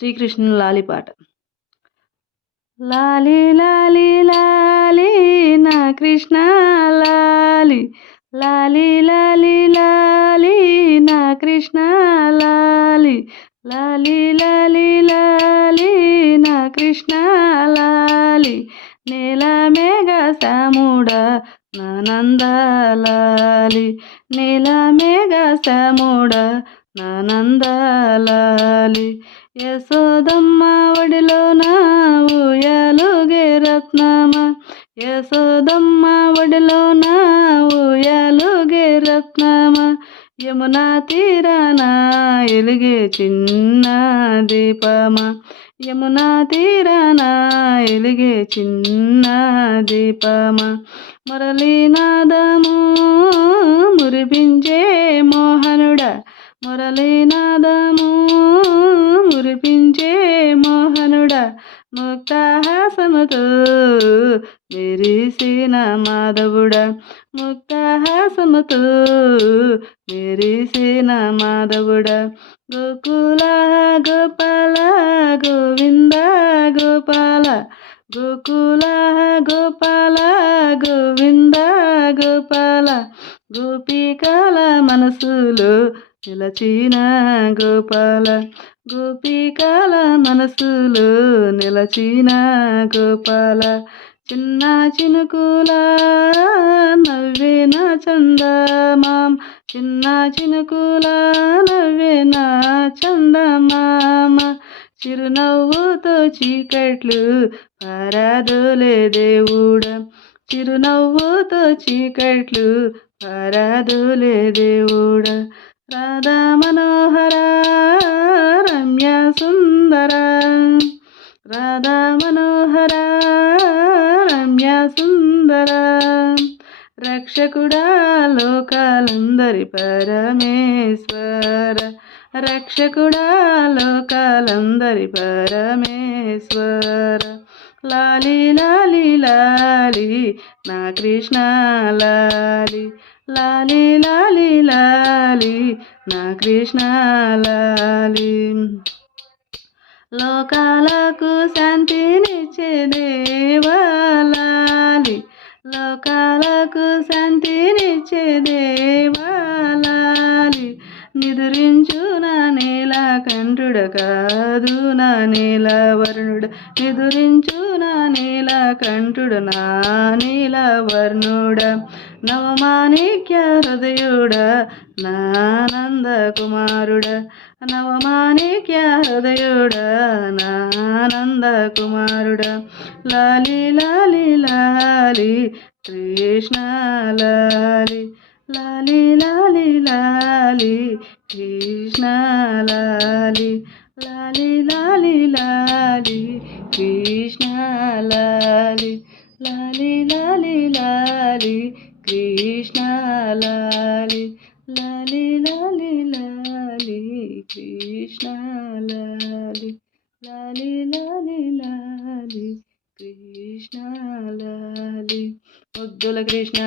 శ్రీకృష్ణుని లాలి పాట. లాలి లాలి లాలి నా కృష్ణ లాలి, లాలి లాలి లాలి నా కృష్ణ లాలి, లాలి లాలి లాలి నా కృష్ణ లాలి, నీల మేఘ సాముడ నా నందలాలి, నీల మేఘ సాముడ నా నందలాలి, యశోదమ్మ ఒడిలోన ఊయలుగే రత్నమ, యశోదమ్మ ఒడిలోన ఊయలుగే రత్నమ, యమునా తీరాన ఎలిగే చిన్న దీపమ, యమునా తీరాన ఎలిగే చిన్న దీపమ, మురళీనాదము మురిపించే మోహనుడ, మురళీనాదము మురిపించే మోహనుడ, ముక్తహాసముతో మెరిసిన మాధవుడ, ముక్తహాసముతో మెరిసిన మాధవుడ, గోకుల గోపాల గోవింద గోపాల, గోకుల గోపాల గోవింద గోపాల, గోపికల మనసులో నిలచిన గోపాల, గోపికల మనసులో నిలచిన గోపాల, చిన్న చినుకుల నవ్వేన చందమామ, చిన్న చినుకుల నవ్వేన చందమామ, చిరునవ్వుతో చీకట్లు పారదోలే దేవుడ, చిరునవ్వుతో చీకట్లు పారదోలే దేవుడ, రాధా మనోహర రమ్య సుందర, రాధా మనోహర రమ్య సుందర, రక్షకుడా లోకాలందరి పరమేశ్వర, రక్షకుడా లోకాలందరి పరమేశ్వర, లాలి లాలి లాలి నా కృష్ణ లాలి, లాలి లాలి లాలి నా కృష్ణ లాలి, లోకాలకు శాంతినిచ్చే దేవా లాలి, లోకాలకు శాంతినిచ్చే దేవా లాలి, నిదురించు నా నీలకంఠుడ కాదు నా నీలవర్ణుడ, నిదురించు నా నీలకంఠుడ నా నీలవర్ణుడ, నవమాణిక్య హృదయుడ నా నంద కుమారుడ, నవమాణిక్య హృదయుడ నా నంద కుమారుడ, లాలి లాలి లాలి కృష్ణ లాలి, లాలి లాలి లాలి కృష్ణ లాలి, లాలి లాలి లాలి కృష్ణ లాలి, లాలి లాలి లాలి కృష్ణ లాలి, లాలి లాలి లాలి కృష్ణ లాలి, లాలి లాలి లాలి కృష్ణ లాలి, ముద్దుల కృష్ణ